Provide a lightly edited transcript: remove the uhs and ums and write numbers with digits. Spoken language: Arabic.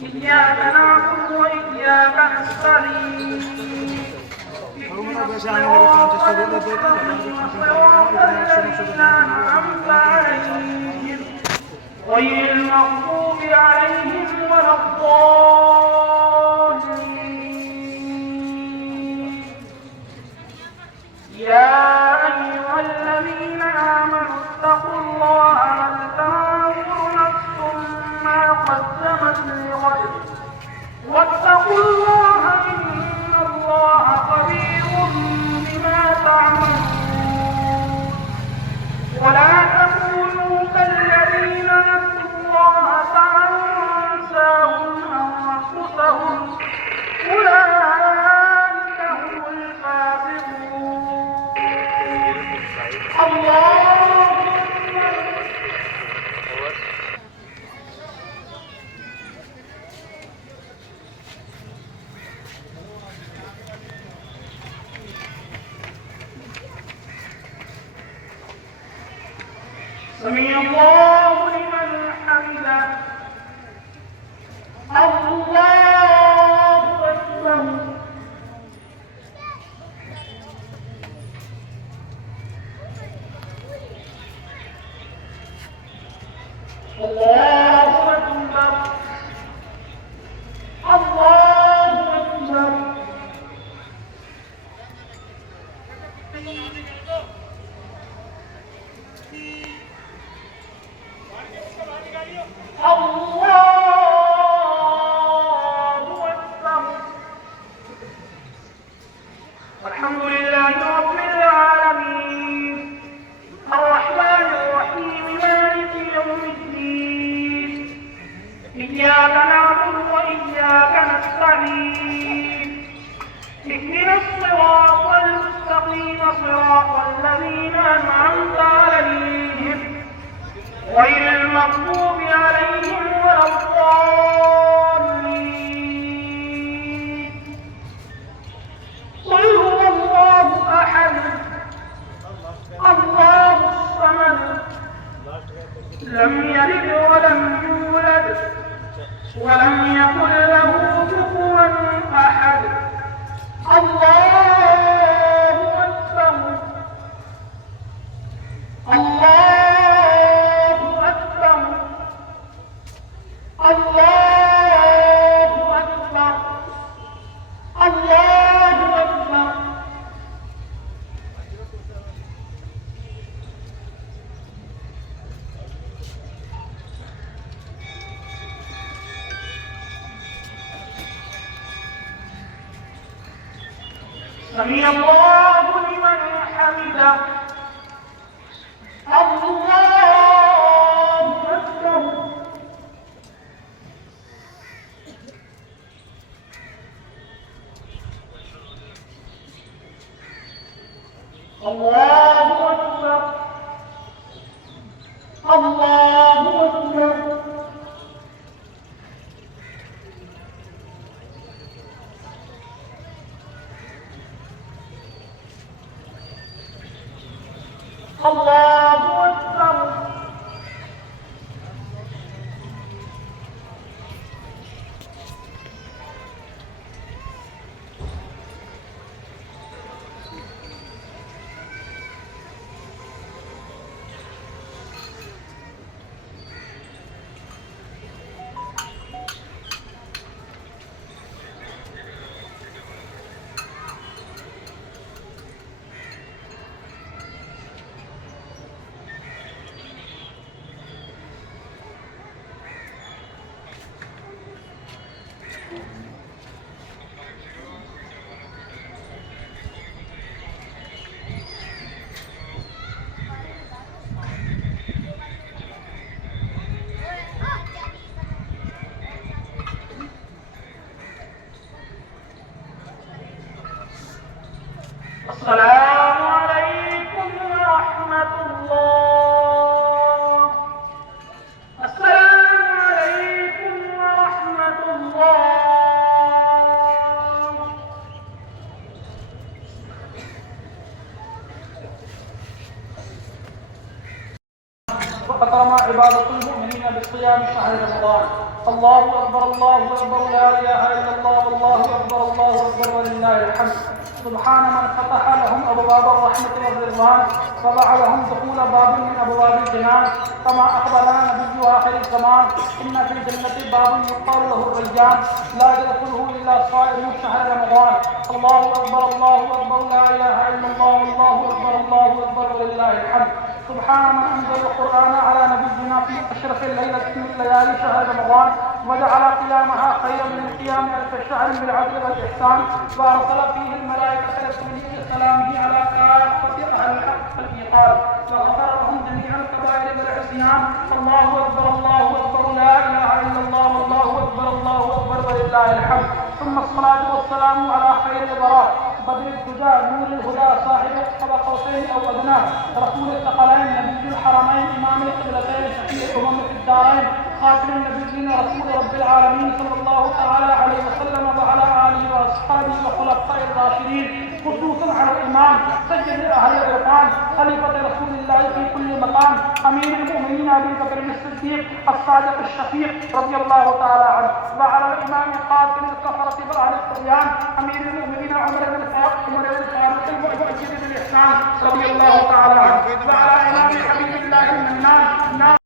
إياك نعبد وإياك نستعين غير المغضوب عليهم ولا الضالين. يا أيها الذين آمنوا اتقوا الله ولتنظر نفس ما قدمت لغد واتقوا الله إن الله خبير بما تعملون. ولا تكونوا كالذين نسوا الله فأنساهم أنفسهم أولئك هم الفاسقون. الله سمع الله لمن حمده. الله أكبر. الله أكبر. الله أكبر. الحمد لله رب العالمين الرحمن الرحيم مالك يوم الدين إياك نعبد وإياك نستعين اهدنا الصراط المستقيم صراط الذين أنعمت عليهم غير المغضوب عليهم ولا الضالين. قل هو الله أحد الله الصمد لم يلد ولم يولد ولم يكن له كفوا أحد. الله أكبر. الله أكبر. الله أكبر. الله أكبر. سمع الله لمن حمده. الله أكبر. الله أكبر. الله أكبر. الله أكبر. السلام عليكم ورحمة الله. وقد رمى عبادة المؤمنين بصيام شهر رمضان. الله أكبر الله أكبر لا إله إلا الله والله أكبر الله أكبر ولله الحمد. سبحان من فتح لهم أبواب الرحمة والرضوان ووعدهم دخول باب من أبواب الجنان كما أخبرنا نبي آخر الزمان إن في الجنة باب يقال له الريان لا يدخله إلا صائم شهر رمضان. الله أكبر الله أكبر لا إله إلا الله والله أكبر الله أكبر ولله الحمد. سبحان من أنزل القرآن على نبينا في أشرف الليلة من ليالي شهر رمضان وجعل قيامها خيرا من قيام ألف شهر بالعدل والإحسان وأرسل فيه الملائكة لتبليغ سلامه على كافة أهل الحق والإيقان وغفر لهم جميع الكبائر والعصيان. الله أكبر الله أكبر لا إله إلا الله والله أكبر الله أكبر ولله الحمد. ثم الصلاة والسلام على خير البراء بدر الدجى نور الهدى صاحب قاب قوسين أو أدنى رسول الثقلين نبي الحرمين إمام القبلتين شفيع الأمم في الدارين خاتم النبيين رسول رب العالمين صلى الله تعالى عليه وسلم وعلى آله وأصحابه وخلفائه الراشدين خصوصا على الإمام سيد أهل العرفان خليفة رسول الله في كل مقام أمير المؤمنين أبي بكر الصديق الصادق الشفيق رضي الله تعالى عنه وعلى الإمام قاتل الكفرة وأهل الطغيان أمير المؤمنين عمر بن الفاروق المؤيد بالإحسان رضي الله تعالى عنه وعلى إمام حبيب الله المنان ناصر